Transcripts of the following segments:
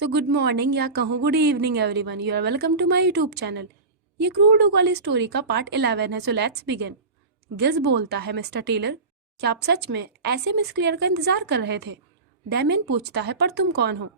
तो good morning या कहूँ good evening everyone, you are welcome to my YouTube channel. ये क्रूड वाली स्टोरी का पार्ट 11 है, सो लेट्स बिगिन। गिल्स बोलता है, मिस्टर टेलर, क्या आप सच में ऐसे मिस क्लियर का इंतजार कर रहे थे? डैमियन पूछता है, पर तुम कौन हो?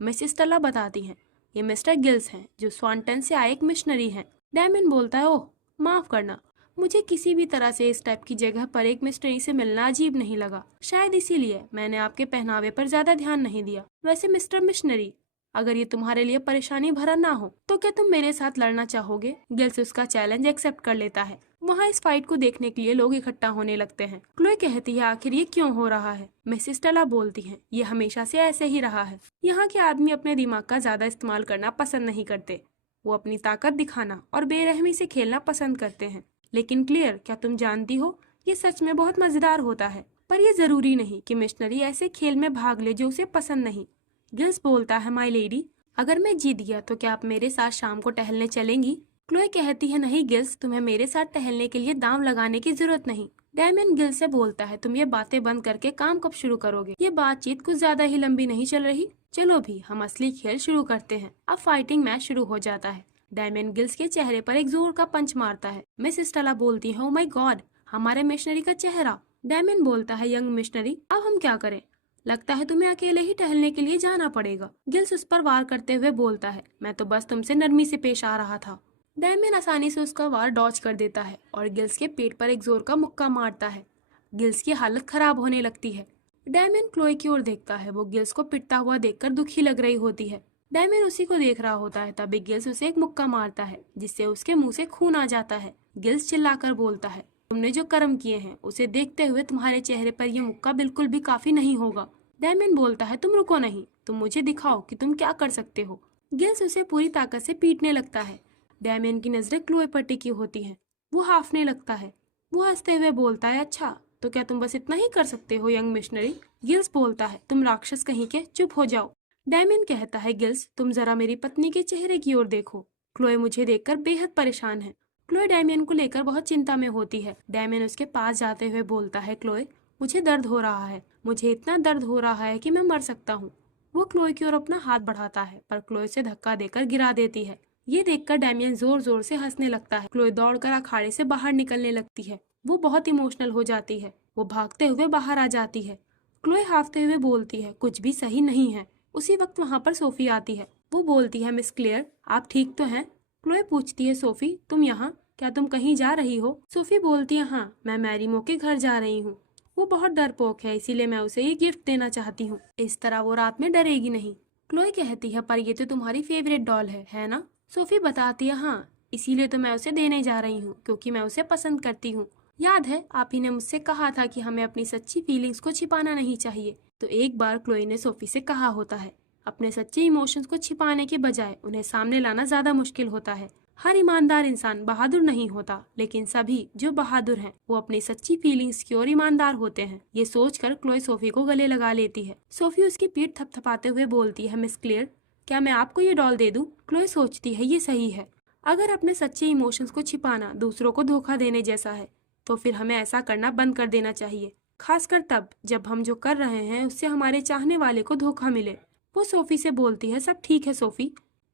मिसिस टला बताती हैं, ये मिस्टर गिल्स हैं, जो स्वानटन से आए एक मिशनरी हैं। डैमियन बोलता है, ओह माफ करना, मुझे किसी भी तरह से इस टाइप की जगह पर एक मिस्टरी से मिलना अजीब नहीं लगा। शायद इसीलिए मैंने आपके पहनावे पर ज्यादा ध्यान नहीं दिया। वैसे मिस्टर मिशनरी, अगर ये तुम्हारे लिए परेशानी भरा ना हो तो क्या तुम मेरे साथ लड़ना चाहोगे? गिल्स उसका चैलेंज एक्सेप्ट कर लेता है। वहाँ इस फाइट को देखने के लिए लोग इकट्ठा होने लगते हैं। क्लोए कहती है, आखिर ये क्यों हो रहा है? मिसिस टला बोलती है, ये हमेशा से ऐसे ही रहा है। यहाँ के आदमी अपने दिमाग का ज्यादा इस्तेमाल करना पसंद नहीं करते। वो अपनी ताकत दिखाना और बेरहमी से खेलना पसंद करते हैं। लेकिन क्लियर, क्या तुम जानती हो, ये सच में बहुत मजेदार होता है। पर यह जरूरी नहीं कि मिशनरी ऐसे खेल में भाग ले जो उसे पसंद नहीं। गिल्स बोलता है, माय लेडी, अगर मैं जीत गया तो क्या आप मेरे साथ शाम को टहलने चलेंगी? क्लोए कहती है, नहीं गिल्स, तुम्हें मेरे साथ टहलने के लिए दांव लगाने की जरूरत नहीं। डैमियन गिल्स से बोलता है, तुम ये बातें बंद करके काम कब शुरू करोगे? ये बातचीत कुछ ज्यादा ही लंबी नहीं चल रही? चलो भी हम असली खेल शुरू करते हैं। अब फाइटिंग मैच शुरू हो जाता है। डैमियन गिल्स के चेहरे पर एक जोर का पंच मारता है। मिस स्टेला बोलती है, ओ माय गॉड, हमारे मिशनरी का चेहरा। डैमियन बोलता है, यंग मिशनरी, अब हम क्या करें? लगता है तुम्हें अकेले ही टहलने के लिए जाना पड़ेगा। गिल्स उस पर वार करते हुए बोलता है, मैं तो बस तुमसे नरमी से पेश आ रहा था। डैमियन आसानी से उसका वार डॉज कर देता है और गिल्स के पेट पर एक जोर का मुक्का मारता है। गिल्स की हालत खराब होने लगती है। डैमियन क्लोए की ओर देखता है। वो गिल्स को पिटता हुआ देखकर दुखी लग रही होती है। डैमियन उसी को देख रहा होता है, तभी गिल्स उसे एक मुक्का मारता है जिससे उसके मुंह से खून आ जाता है। गिल्स चिल्लाकर बोलता है, तुमने जो कर्म किए हैं उसे देखते हुए तुम्हारे चेहरे पर यह मुक्का बिल्कुल भी काफी नहीं होगा। डैमियन बोलता है, तुम रुको नहीं, तुम मुझे दिखाओ कि तुम क्या कर सकते हो। गिल्स उसे पूरी ताकत से पीटने लगता है। डैमियन की नजरें क्लोए पर टिकी होती हैं। वो हाफने लगता है। वो हंसते हुए बोलता है, अच्छा तो क्या तुम बस इतना ही कर सकते हो यंग मिशनरी? गिल्स बोलता है, तुम राक्षस कहीं के, चुप हो जाओ। डैमियन कहता है, गिल्स तुम जरा मेरी पत्नी के चेहरे की ओर देखो। क्लोए मुझे देखकर बेहद परेशान है। क्लोए डैमियन को लेकर बहुत चिंता में होती है। डैमियन उसके पास जाते हुए बोलता है, क्लोए मुझे दर्द हो रहा है, मुझे इतना दर्द हो रहा है कि मैं मर सकता हूँ। वो क्लोए की ओर अपना हाथ बढ़ाता है, पर क्लोए से धक्का देकर गिरा देती है। ये देखकर डैमियन जोर जोर से हंसने लगता है। क्लोए दौड़कर अखाड़े से बाहर निकलने लगती है। वो बहुत इमोशनल हो जाती है। वो भागते हुए बाहर आ जाती है। क्लोए हाफते हुए बोलती है, कुछ भी सही नहीं है। उसी वक्त वहाँ पर सोफी आती है। वो बोलती है, मिस क्लेयर, आप ठीक तो हैं? क्लोए पूछती है, सोफी तुम यहाँ, क्या तुम कहीं जा रही हो? सोफी बोलती है, हाँ, मैं मैरीमो के घर जा रही हूँ। वो बहुत डरपोक है, इसीलिए मैं उसे ये गिफ्ट देना चाहती हूँ। इस तरह वो रात में डरेगी नहीं। क्लोए कहती है, पर ये तो तुम्हारी फेवरेट डॉल है ना? सोफी बताती है, हाँ, इसीलिए तो मैं उसे देने जा रही हूँ, क्योंकि मैं उसे पसंद करती हूँ। याद है, आप ही ने मुझसे कहा था कि हमें अपनी सच्ची फीलिंग्स को छिपाना नहीं चाहिए। तो एक बार क्लोए ने सोफी से कहा होता है, अपने सच्चे इमोशंस को छिपाने के बजाय उन्हें सामने लाना ज्यादा मुश्किल होता है। हर ईमानदार इंसान बहादुर नहीं होता, लेकिन सभी जो बहादुर हैं वो अपनी सच्ची फीलिंग्स की ओर ईमानदार होते हैं। ये सोचकर क्लोए सोफी को गले लगा लेती है। सोफी उसकी पीठ थपथपाते हुए बोलती है, मिस क्लियर, क्या मैं आपको ये डॉल दे दूं? क्लोए सोचती है, ये सही है। अगर अपने सच्चे इमोशंस को छिपाना दूसरों को धोखा देने जैसा है, तो फिर हमें ऐसा करना बंद कर देना चाहिए, खासकर तब जब हम जो कर रहे हैं उससे हमारे चाहने वाले को धोखा मिले। वो सोफी से बोलती है, सब ठीक है सोफी,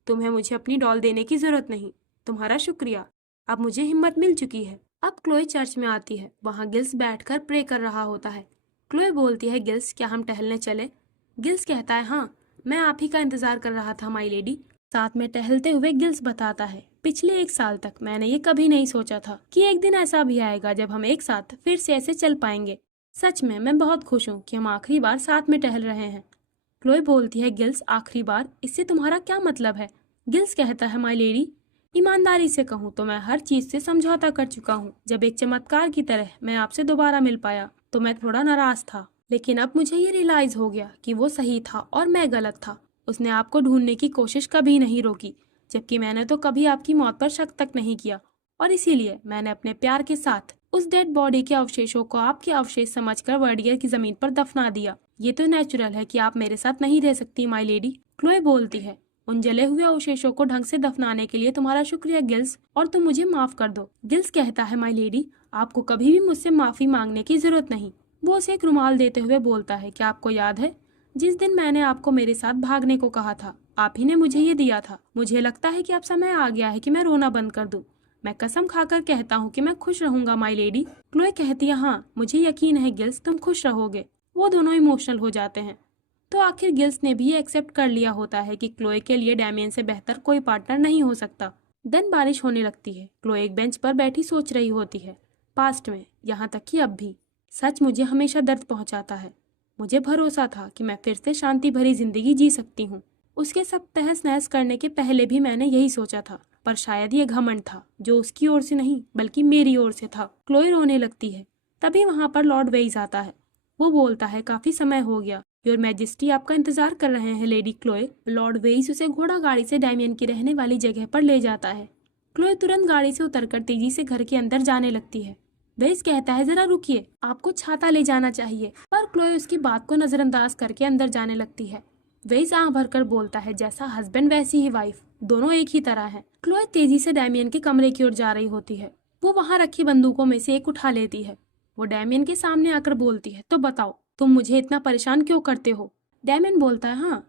तुम्हें मुझे अपनी डॉल देने की जरूरत नहीं। तुम्हारा शुक्रिया, अब मुझे हिम्मत मिल चुकी है। अब क्लोए चर्च में आती है। वहाँ गिल्स बैठकर प्रे कर रहा होता है। क्लोए बोलती है, गिल्स क्या हम टहलने चले? गिल्स कहता है, हाँ, मैं आप ही का इंतजार कर रहा था माई लेडी। साथ में टहलते हुए गिल्स बताता है, पिछले 1 साल तक मैंने ये कभी नहीं सोचा था कि एक दिन ऐसा भी आएगा जब हम एक साथ फिर से ऐसे चल पाएंगे। सच में मैं बहुत खुश हूँ कि हम आखिरी बार साथ में टहल रहे हैं। क्लोए बोलती है, गिल्स आखिरी बार, इससे तुम्हारा क्या मतलब है? गिल्स कहता है, माई लेडी, ईमानदारी से कहूँ तो मैं हर चीज से समझौता कर चुका हूँ। जब एक चमत्कार की तरह मैं आपसे दोबारा मिल पाया तो मैं थोड़ा नाराज था, लेकिन अब मुझे ये रियलाइज हो गया कि वो सही था और मैं गलत था। उसने आपको ढूंढने की कोशिश कभी नहीं रोकी, जबकि मैंने तो कभी आपकी मौत पर शक तक नहीं किया, और इसीलिए मैंने अपने प्यार के साथ उस डेड बॉडी के अवशेषों को आपके अवशेष समझकर वर्डियर की जमीन पर दफना दिया। ये तो नेचुरल है कि आप मेरे साथ नहीं रह सकती माई लेडी। क्लोए बोलती है, उन जले हुए अवशेषों को ढंग से दफनाने के लिए तुम्हारा शुक्रिया गिल्स, और तुम मुझे माफ कर दो। गिल्स कहता है, माई लेडी, आपको कभी भी मुझसे माफी मांगने की जरूरत नहीं। वो उसे एक रुमाल देते हुए बोलता है, क्या आपको याद है जिस दिन मैंने आपको मेरे साथ भागने को कहा था? आप ही ने मुझे ये दिया था। मुझे लगता है कि अब समय आ गया है कि मैं रोना बंद कर दूं। मैं कसम खाकर कहता हूँ कि मैं खुश रहूंगा माय लेडी। क्लोए कहती है, हाँ मुझे यकीन है गिल्स, तुम खुश रहोगे। वो दोनों इमोशनल हो जाते हैं। तो आखिर गिल्स ने भी एक्सेप्ट कर लिया होता है कि क्लोए के लिए डैमियन से बेहतर कोई पार्टनर नहीं हो सकता। देन बारिश होने लगती है। क्लोए एक बेंच पर बैठी सोच रही होती है, पास्ट में, यहाँ तक कि अब भी। सच मुझे हमेशा दर्द पहुंचाता है। मुझे भरोसा था कि मैं फिर से शांति भरी जिंदगी जी सकती हूँ। उसके सब तहस नहस करने के पहले भी मैंने यही सोचा था, पर शायद ये घमंड था जो उसकी ओर से नहीं बल्कि मेरी ओर से था। क्लोए रोने लगती है। तभी वहां पर लॉर्ड वेइस आता है। वो बोलता है, काफी समय हो गया, योर मैजेस्टी आपका इंतजार कर रहे हैं लेडी क्लोए। लॉर्ड वेइस उसे घोड़ा गाड़ी से डैमियन की रहने वाली जगह पर ले जाता है। क्लोए तुरंत गाड़ी से उतरकर तेजी से घर के अंदर जाने लगती है। वेइस कहता है, जरा रुकिए, आपको छाता ले जाना चाहिए, पर क्लोए उसकी बात को नजरअंदाज करके अंदर जाने लगती है। वेइस आंख भरकर बोलता है, जैसा हस्बैंड वैसी ही वाइफ, दोनों एक ही तरह है। क्लोए तेजी से डैमियन के कमरे की ओर जा रही होती है। वो वहां रखी बंदूकों में से एक उठा लेती है। वो डैमियन के सामने आकर बोलती है, तो बताओ तुम मुझे इतना परेशान क्यों करते हो? डैमियन बोलता है, हाँ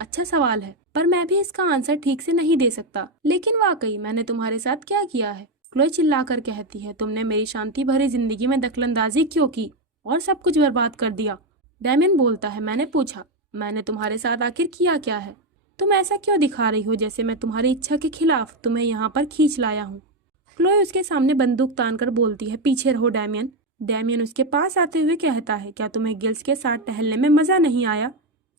अच्छा सवाल है, पर मैं भी इसका आंसर ठीक से नहीं दे सकता। लेकिन वाकई मैंने तुम्हारे साथ क्या किया है? क्लोए चिल्लाकर कहती है, तुमने मेरी शांति भरी जिंदगी में दखलंदाजी क्यों की और सब कुछ बर्बाद कर दिया? डैमियन बोलता है, मैंने पूछा, मैंने तुम्हारे साथ आखिर किया क्या है? तुम ऐसा क्यों दिखा रही हो जैसे मैं तुम्हारी इच्छा के खिलाफ तुम्हें यहाँ पर खींच लाया हूँ? क्लोए उसके सामने बंदूक तानकर बोलती है, पीछे रहो डैमियन। डैमियन उसके पास आते हुए कहता है, क्या तुम्हें गिल्स के साथ टहलने में मजा नहीं आया?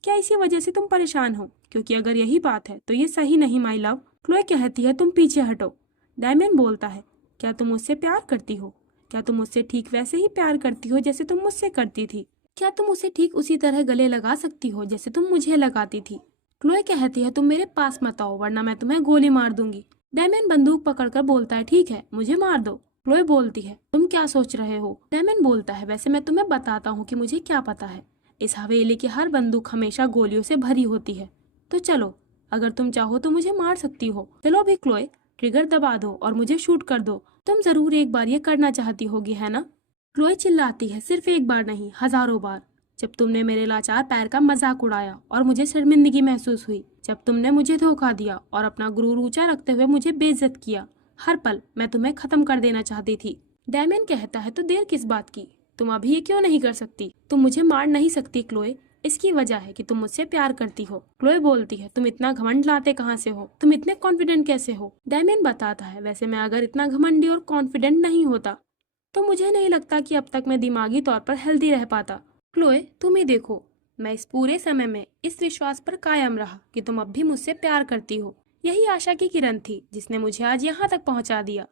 क्या इसी वजह से तुम परेशान हो? क्योंकि अगर यही बात है तो ये सही नहीं माय लव। क्लोए कहती है, तुम पीछे हटो। डैमियन बोलता है, क्या तुम मुझसे प्यार करती हो? क्या तुम मुझसे ठीक वैसे ही प्यार करती हो जैसे तुम मुझसे करती थी? क्या तुम उसे ठीक उसी तरह गले लगा सकती हो जैसे तुम मुझे लगाती थी? क्लोए कहती है, तुम मेरे पास मत आओ वरना मैं तुम्हें गोली मार दूंगी। डैमियन बंदूक पकड़कर बोलता है, ठीक है मुझे मार दो। क्लोए बोलती है, तुम क्या सोच रहे हो? डैमियन बोलता है, वैसे मैं तुम्हें बताता हूँ कि मुझे क्या पता है। इस हवेली की हर बंदूक हमेशा गोलियों से भरी होती है। तो चलो, अगर तुम चाहो तो मुझे मार सकती हो। चलो भी क्लोए, ट्रिगर दबा दो और मुझे शूट कर दो। तुम जरूर एक बार ये करना चाहती होगी, है ना? क्लोए चिल्लाती है, सिर्फ एक बार नहीं, हजारों बार। जब तुमने मेरे लाचार पैर का मजाक उड़ाया और मुझे शर्मिंदगी महसूस हुई, जब तुमने मुझे धोखा दिया और अपना गुरूर ऊंचा रखते हुए मुझे बेइज्जत किया, हर पल मैं तुम्हें खत्म कर देना चाहती थी। डैमियन कहता है, तो देर किस बात की? तुम अभी ये क्यों नहीं कर सकती? तुम मुझे मार नहीं सकती क्लोए, इसकी वजह है कि तुम मुझसे प्यार करती हो। क्लोए बोलती है, तुम इतना घमंड लाते कहाँ से हो? तुम इतने कॉन्फिडेंट कैसे हो? डैमियन बताता है, वैसे मैं अगर इतना घमंडी और कॉन्फिडेंट नहीं होता तो मुझे नहीं लगता कि अब तक मैं दिमागी तौर पर हेल्दी रह पाता। क्लोए, तुम ही देखो, मैं इस पूरे समय में इस विश्वास पर कायम रहा कि तुम अब भी मुझसे प्यार करती हो। यही आशा की किरण थी जिसने मुझे आज यहाँ तक पहुँचा दिया।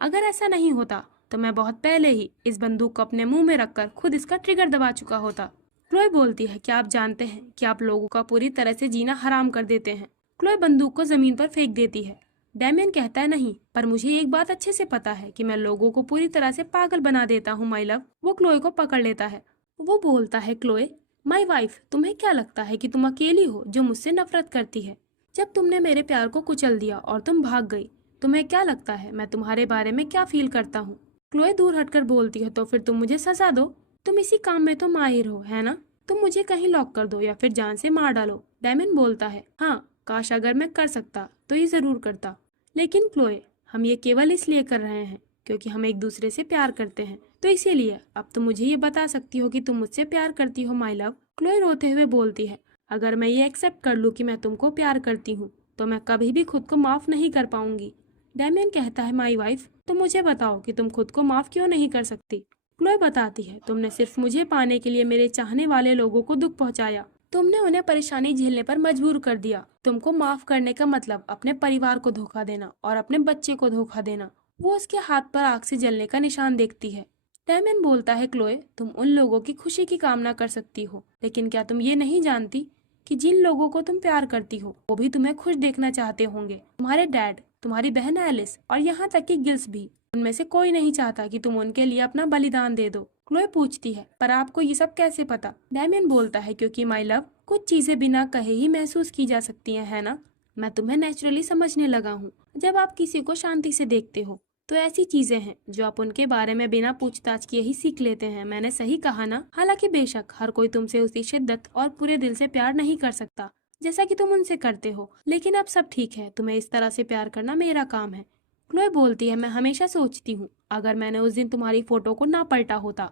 अगर ऐसा नहीं होता तो मैं बहुत पहले ही इस बंदूक को अपने मुंह में रखकर खुद इसका ट्रिगर दबा चुका होता। क्लोए बोलती है, क्या आप जानते हैं कि आप लोगों का पूरी तरह से जीना हराम कर देते हैं? क्लोए बंदूक को जमीन पर फेंक देती है। डैमियन कहता है, नहीं, पर मुझे एक बात अच्छे से पता है कि मैं लोगों को पूरी तरह से पागल बना देता हूँ माय लव। वो क्लोए को पकड़ लेता है। वो बोलता है, क्लोए माय वाइफ, तुम्हें क्या लगता है कि तुम अकेली हो जो मुझसे नफरत करती है? जब तुमने मेरे प्यार को कुचल दिया और तुम भाग गई, तुम्हें क्या लगता है मैं तुम्हारे बारे में क्या फील करता हूँ? क्लोए दूर हटकर बोलती है, तो फिर तुम मुझे सजा दो। तुम इसी काम में तो माहिर हो, है ना? तुम मुझे कहीं लॉक कर दो या फिर जान से मार डालो। डैमियन बोलता है, हाँ काश अगर मैं कर सकता तो ये जरूर करता, लेकिन क्लोए हम ये केवल इसलिए कर रहे हैं क्योंकि हम एक दूसरे से प्यार करते हैं। तो इसीलिए अब तुम मुझे ये बता सकती हो कि तुम मुझसे प्यार करती हो माय लव। क्लोए रोते हुए बोलती है, अगर मैं ये एक्सेप्ट कर लूँ कि मैं तुमको प्यार करती हूँ तो मैं कभी भी खुद को माफ नहीं कर पाऊंगी। डैमियन कहता है, माय वाइफ, तुम मुझे बताओ कि तुम खुद को माफ क्यों नहीं कर सकती? क्लोए बताती है, तुमने सिर्फ मुझे पाने के लिए मेरे चाहने वाले लोगों को दुख पहुंचाया। तुमने उन्हें परेशानी झेलने पर मजबूर कर दिया। तुमको माफ करने का मतलब अपने परिवार को धोखा देना और अपने बच्चे को धोखा देना। वो उसके हाथ पर आग से जलने का निशान देखती है। डैमियन बोलता है, क्लोए तुम उन लोगों की खुशी की कामना कर सकती हो, लेकिन क्या तुम ये नहीं जानती कि जिन लोगों को तुम प्यार करती हो वो भी तुम्हें खुश देखना चाहते होंगे? तुम्हारे डैड, तुम्हारी बहन एलिस और यहाँ तक कि गिल्स भी, उनमें से कोई नहीं चाहता कि तुम उनके लिए अपना बलिदान दे दो। क्लोए पूछती है, पर आपको ये सब कैसे पता? डैमियन बोलता है, क्योंकि माय लव, कुछ चीजें बिना कहे ही महसूस की जा सकती हैं, है ना? मैं तुम्हें नेचुरली समझने लगा हूँ। जब आप किसी को शांति से देखते हो तो ऐसी चीजें हैं जो आप उनके बारे में बिना पूछताछ किए ही सीख लेते हैं। मैंने सही कहा ना? हालांकि बेशक हर कोई तुमसे उसी शिद्दत और पूरे दिल से प्यार नहीं कर सकता जैसा कि तुम उनसे करते हो। लेकिन अब सब ठीक है, तुम्हें इस तरह से प्यार करना मेरा काम है। क्लोए बोलती है, मैं हमेशा सोचती हूँ अगर मैंने उस दिन तुम्हारी फोटो को ना पलटा होता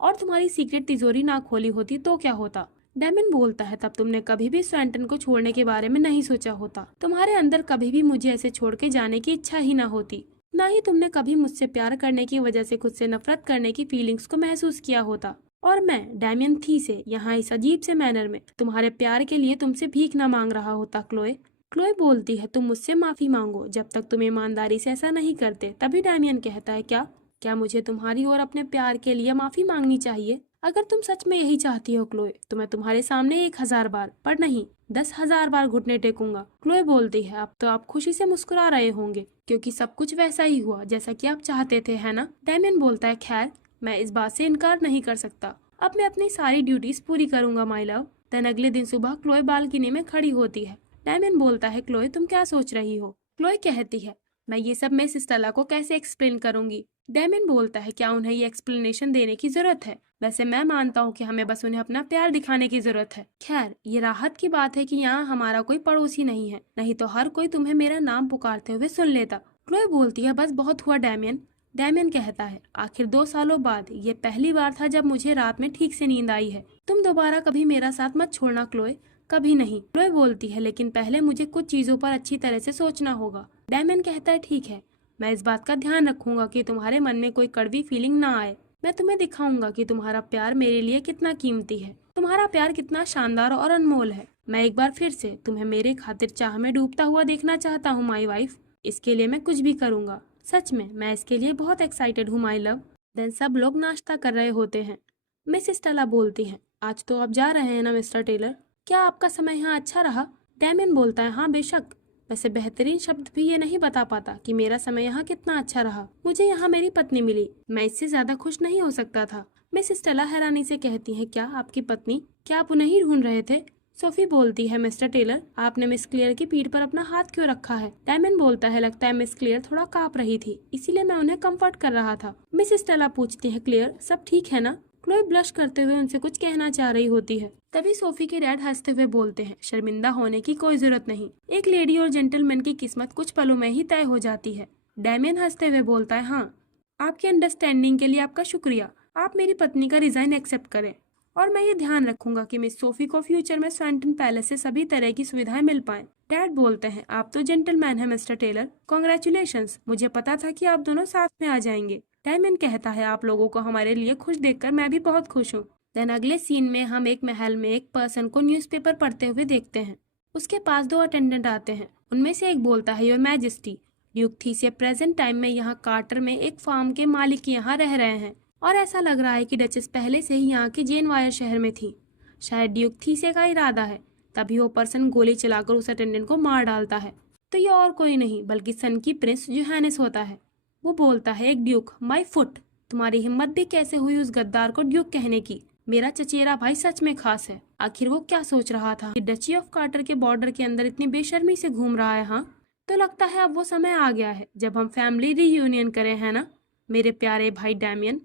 और तुम्हारी सीक्रेट तिजोरी ना खोली होती तो क्या होता। डेमिन बोलता है, तब तुमने कभी भी स्टैंटन को छोड़ने के बारे में नहीं सोचा होता। तुम्हारे अंदर कभी भी मुझे ऐसे छोड़ के जाने की इच्छा ही ना होती। ना ही तुमने कभी मुझसे प्यार करने की वजह से खुद से नफरत करने की फीलिंग्स को महसूस किया होता। और मैं डैमियन थी से यहाँ इस अजीब से मैनर में तुम्हारे प्यार के लिए तुमसे भीख ना मांग रहा होता। क्लोए क्लोए बोलती है, तुम मुझसे माफी मांगो जब तक तुम ईमानदारी से ऐसा नहीं करते। तभी डैमियन कहता है, क्या क्या मुझे तुम्हारी और अपने प्यार के लिए माफी मांगनी चाहिए? अगर तुम सच में यही चाहती हो क्लोए, तो मैं तुम्हारे सामने 1000 बार पर नहीं 10,000 बार घुटने टेकूंगा। क्लोए बोलती है, अब तो आप खुशी से मुस्कुरा रहे होंगे क्योंकि सब कुछ वैसा ही हुआ जैसा कि आप चाहते थे, है ना? डैमियन बोलता है, खैर मैं इस बात से इनकार नहीं कर सकता। अब मैं अपनी सारी ड्यूटीज पूरी करूंगा माय लव। देन अगले दिन सुबह क्लोए बालकनी में खड़ी होती है। डैमियन बोलता है, क्लोए तुम क्या सोच रही हो? क्लोए कहती है, मैं ये सब मिस स्टेला को कैसे एक्सप्लेन करूंगी? डैमियन बोलता है, क्या उन्हें ये एक्सप्लेनेशन देने की जरूरत है? वैसे मैं मानता हूँ कि हमें बस उन्हें अपना प्यार दिखाने की जरूरत है। खैर ये राहत की बात है कि यहाँ हमारा कोई पड़ोसी नहीं है, नहीं तो हर कोई तुम्हें मेरा नाम पुकारते हुए सुन लेता। क्लोए बोलती है, बस बहुत हुआ डैमियन। डैमियन कहता है, आखिर 2 सालों बाद ये पहली बार था जब मुझे रात में ठीक से नींद आई है। तुम दोबारा कभी मेरा साथ मत छोड़ना क्लोए, कभी नहीं। क्लोए बोलती है, लेकिन पहले मुझे कुछ चीजों पर अच्छी तरह से सोचना होगा। डैमियन कहता है, ठीक है, मैं इस बात का ध्यान रखूंगा कि तुम्हारे मन में कोई कड़वी फीलिंग ना आए। मैं तुम्हें दिखाऊंगा कि तुम्हारा प्यार मेरे लिए कितना कीमती है, तुम्हारा प्यार कितना शानदार और अनमोल है। मैं एक बार फिर से तुम्हें मेरे खातिर चाह में डूबता हुआ देखना चाहता हूँ माई वाइफ। इसके लिए मैं कुछ भी करूंगा। सच में मैं इसके लिए बहुत एक्साइटेड हूँ माई लव। देन सब लोग नाश्ता कर रहे होते हैं। मिस स्टेला बोलती हैं, आज तो आप जा रहे हैं ना मिस्टर टेलर? क्या आपका समय यहाँ अच्छा रहा? डैमियन बोलता है, हाँ बेशक। वैसे बेहतरीन शब्द भी ये नहीं बता पाता कि मेरा समय यहाँ कितना अच्छा रहा। मुझे यहाँ मेरी पत्नी मिली, मैं इससे ज्यादा खुश नहीं हो सकता था। मिस स्टेला हैरानी से कहती है, क्या आपकी पत्नी? क्या आप उन्हें ही ढूंढ रहे थे? सोफी बोलती है, मिस्टर टेलर आपने मिस क्लियर की पीठ पर अपना हाथ क्यों रखा है? डैमियन बोलता है, लगता है मिस क्लियर थोड़ा कांप रही थी, इसीलिए मैं उन्हें कंफर्ट कर रहा था। मिस स्टेला पूछती है, क्लियर सब ठीक है ना? क्लोए ब्लश करते हुए उनसे कुछ कहना चाह रही होती है। तभी सोफी के डैड हंसते हुए बोलते हैं, शर्मिंदा होने की कोई जरूरत नहीं, एक लेडी और जेंटलमैन की किस्मत कुछ पलों में ही तय हो जाती है। डैमियन हंसते हुए बोलता है, हाँ आपकी अंडरस्टैंडिंग के लिए आपका शुक्रिया। आप मेरी पत्नी का रिजाइन एक्सेप्ट करें और मैं ये ध्यान रखूंगा कि मिस सोफी को फ्यूचर में स्वेंटन पैलेस से सभी तरह की सुविधाएं मिल पाएं। डैड बोलते हैं, आप तो जेंटलमैन हैं मिस्टर टेलर, कॉन्ग्रेचुलेशंस, मुझे पता था कि आप दोनों साथ में आ जाएंगे। डैमियन कहता है, आप लोगों को हमारे लिए खुश देखकर मैं भी बहुत खुश हूँ। देन अगले सीन में हम एक महल में एक पर्सन को न्यूज़पेपर पढ़ते हुए देखते हैं। उसके पास 2 अटेंडेंट आते हैं। उनमें से एक बोलता है, your majesty, duke Theseus present time में यहाँ कार्टर में एक फार्म के मालिक के यहाँ रह रहे हैं और ऐसा लग रहा है कि डचेस पहले से ही यहाँ के जेनवायर शहर में थी। शायद ड्यूक थीसिया का इरादा है। तभी वो पर्सन गोली चलाकर उस अटेंडेंट को मार डालता है। तो ये और कोई नहीं बल्कि सन की प्रिंस जोहानिस होता है। वो बोलता है, एक ड्यूक, माय फुट, तुम्हारी हिम्मत भी कैसे हुई उस गद्दार को ड्यूक कहने की? मेरा चचेरा भाई सच में खास है। आखिर वो क्या सोच रहा था कि डची ऑफ कार्टर के बॉर्डर के अंदर इतनी बेशर्मी से घूम रहा है? हाँ, तो लगता है अब वो समय आ गया है जब हम फैमिली रीयूनियन करें, है ना मेरे प्यारे भाई डैमियन?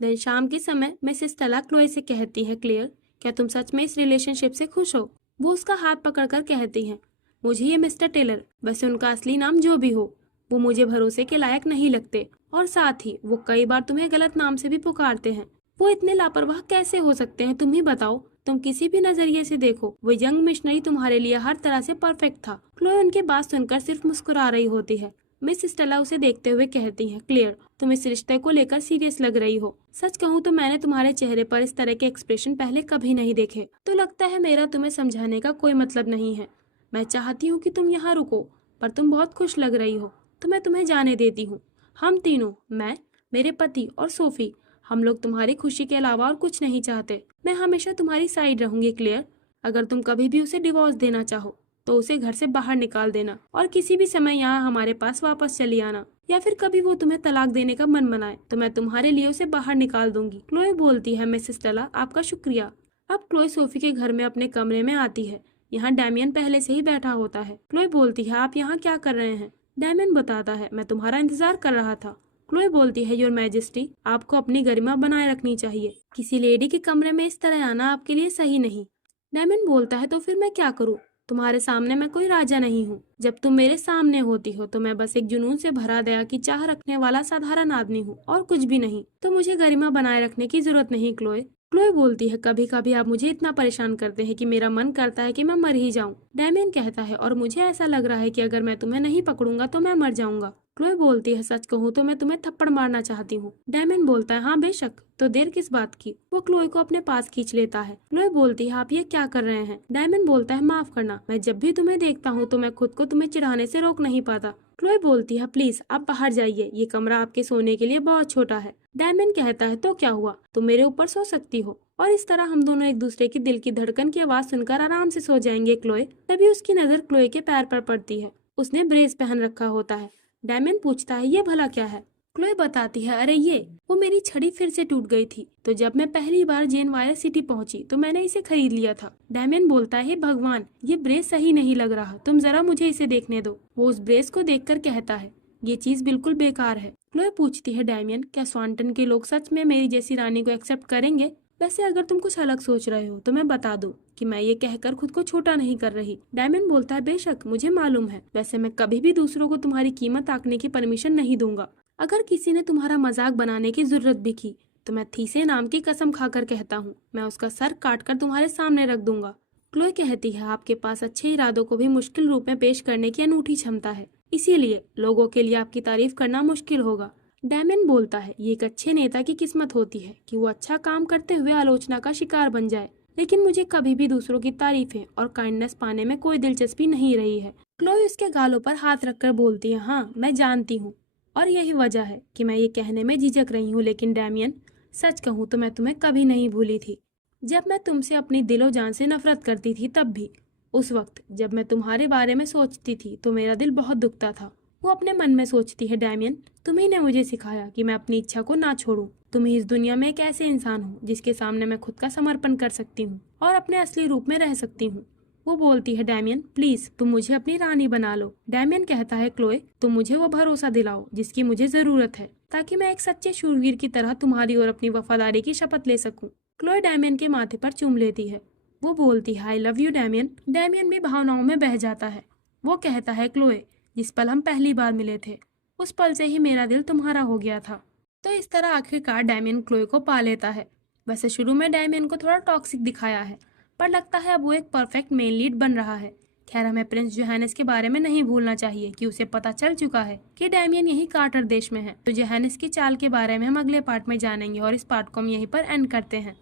देन शाम के समय मिसेस स्टेला क्लोए से कहती है, क्लियर क्या तुम सच में इस रिलेशनशिप से खुश हो? वो उसका हाथ पकड़कर कहती है, मुझे ये मिस्टर टेलर, वैसे उनका असली नाम जो भी हो, वो मुझे भरोसे के लायक नहीं लगते और साथ ही वो कई बार तुम्हें गलत नाम से भी पुकारते हैं। वो इतने लापरवाह कैसे हो सकते हैं, तुम ही बताओ। तुम किसी भी नजरिए से देखो, वो यंग मिशनरी तुम्हारे लिए हर तरह से परफेक्ट था। क्लोए उनकी बात सुनकर सिर्फ मुस्कुरा रही होती है। मिस स्टेला उसे देखते हुए कहती है, क्लियर तुम इस रिश्ते को लेकर सीरियस लग रही हो। सच कहूँ तो मैंने तुम्हारे चेहरे पर इस तरह के एक्सप्रेशन पहले कभी नहीं देखे। तो लगता है मेरा तुम्हें समझाने का कोई मतलब नहीं है। मैं चाहती हूँ कि तुम यहाँ रुको, पर तुम बहुत खुश लग रही हो तो मैं तुम्हें जाने देती हूँ। हम तीनों, मैं, मेरे पति और सोफी, हम लोग तुम्हारी खुशी के अलावा और कुछ नहीं चाहते। मैं हमेशा तुम्हारी साइड रहूंगी क्लियर। अगर तुम कभी भी उसे डिवोर्स देना चाहो तो उसे घर से बाहर निकाल देना और किसी भी समय यहाँ हमारे पास वापस चली आना, या फिर कभी वो तुम्हें तलाक देने का मन बनाए तो मैं तुम्हारे लिए उसे बाहर निकाल दूंगी। क्लोए बोलती है, मिसेस स्टेला आपका शुक्रिया। अब क्लोए सोफी के घर में अपने कमरे में आती है। यहाँ डैमियन पहले से ही बैठा होता है। क्लोए बोलती है, आप यहाँ क्या कर रहे हैं? डैमियन बताता है, मैं तुम्हारा इंतजार कर रहा था। क्लोए बोलती है, योर मैजेस्टी आपको अपनी गरिमा बनाए रखनी चाहिए, किसी लेडी के कमरे में इस तरह आना आपके लिए सही नहीं। डैमियन बोलता है, तो फिर मैं क्या करूँ? तुम्हारे सामने मैं कोई राजा नहीं हूँ। जब तुम मेरे सामने होती हो तो मैं बस एक जुनून से भरा दया की चाह रखने वाला साधारण आदमी हूँ और कुछ भी नहीं। तो मुझे गरिमा बनाए रखने की जरूरत नहीं क्लोए। क्लोए बोलती है, कभी कभी आप मुझे इतना परेशान करते हैं कि मेरा मन करता है कि मैं मर ही जाऊं। डैमियन कहता है, और मुझे ऐसा लग रहा है कि अगर मैं तुम्हें नहीं पकड़ूंगा तो मैं मर जाऊंगा। क्लोए बोलती है, सच कहूँ तो मैं तुम्हें थप्पड़ मारना चाहती हूँ। डैमियन बोलता है, हाँ बेशक, तो देर किस बात की। वो क्लोए को अपने पास खींच लेता है। क्लोए बोलती है, आप ये क्या कर रहे हैं। डैमियन बोलता है, माफ करना, मैं जब भी तुम्हें देखता हूँ तो मैं खुद को तुम्हें चिढ़ाने से रोक नहीं पाता। क्लोए बोलती है, प्लीज आप बाहर जाइए, ये कमरा आपके सोने के लिए बहुत छोटा है। डैमियन कहता है, तो क्या हुआ, तुम मेरे ऊपर सो सकती हो और इस तरह हम दोनों एक दूसरे की दिल की धड़कन की आवाज सुनकर आराम से सो जाएंगे। क्लोए तभी उसकी नजर क्लोए के पैर पर पड़ती है। उसने ब्रेस पहन रखा होता है। डैमियन पूछता है, ये भला क्या है। क्लोए बताती है, अरे ये वो मेरी छड़ी फिर से टूट गई थी, तो जब मैं पहली बार जेन वायर सिटी पहुंची तो मैंने इसे खरीद लिया था। डैमियन बोलता है, भगवान, ये ब्रेस सही नहीं लग रहा, तुम जरा मुझे इसे देखने दो। वो उस ब्रेस को देखकर कहता है, ये चीज बिल्कुल बेकार है। क्लोए पूछती है, डैमियन, क्या स्वांटन के लोग सच में मेरी जैसी रानी को एक्सेप्ट करेंगे। वैसे अगर तुम कुछ अलग सोच रहे हो तो मैं बता दूं कि मैं ये कहकर खुद को छोटा नहीं कर रही। डैमियन बोलता है, बेशक मुझे मालूम है, वैसे मैं कभी भी दूसरों को तुम्हारी कीमत आंकने की परमिशन नहीं दूंगा। अगर किसी ने तुम्हारा मजाक बनाने की जरूरत भी की तो मैं थीसे नाम की कसम खाकर कहता हूँ, मैं उसका सर काट कर तुम्हारे सामने रख दूंगा। क्लोए कहती है, आपके पास अच्छे इरादों को भी मुश्किल रूप में पेश करने की अनूठी क्षमता है, इसीलिए लोगों के लिए आपकी तारीफ करना मुश्किल होगा। डैमियन बोलता है, ये एक अच्छे नेता की किस्मत होती है कि वो अच्छा काम करते हुए आलोचना का शिकार बन जाए, लेकिन मुझे कभी भी दूसरों की तारीफें और काइंडनेस पाने में कोई दिलचस्पी नहीं रही है। क्लोए उसके गालों पर हाथ रखकर बोलती है, हाँ मैं जानती हूँ, और यही वजह है कि मैं ये कहने में झिझक रही हूँ, लेकिन डैमियन, सच कहूँ तो मैं तुम्हें कभी नहीं भूली थी। जब मैं तुमसे अपनी दिलो जान से नफरत करती थी तब भी। उस वक्त जब मैं तुम्हारे बारे में सोचती थी तो मेरा दिल बहुत दुखता था। वो अपने मन में सोचती है, डैमियन, तुम्ही ने मुझे सिखाया कि मैं अपनी इच्छा को ना छोड़ूं। तुम ही इस दुनिया में एक ऐसे इंसान हो जिसके सामने मैं खुद का समर्पण कर सकती हूँ और अपने असली रूप में रह सकती हूँ। वो बोलती है, डैमियन प्लीज तुम मुझे अपनी रानी बना लो। डैमियन कहता है, क्लोए तुम मुझे वो भरोसा दिलाओ जिसकी मुझे जरूरत है, ताकि मैं एक सच्चे शूरवीर की तरह तुम्हारी और अपनी वफादारी की शपथ ले सकूं। क्लोए डैमियन के माथे पर चूम लेती है। वो बोलती है, I love you Damian. Damian भी भावनाओं में बह जाता है। वो कहता है, क्लोए जिस पल हम पहली बार मिले थे उस पल से ही मेरा दिल तुम्हारा हो गया था। तो इस तरह आखिरकार डैमियन क्लोए को पा लेता है। वैसे शुरू में डैमियन को थोड़ा टॉक्सिक दिखाया है, पर लगता है अब वो एक परफेक्ट मेन लीड बन रहा है। खैर हमें प्रिंस जोहानिस के बारे में नहीं भूलना चाहिए कि उसे पता चल चुका है कि डैमियन यही कार्टर देश में है। तो जोहानिस की चाल के बारे में हम अगले पार्ट में जानेंगे और इस पार्ट को हम यहीं पर एंड करते हैं।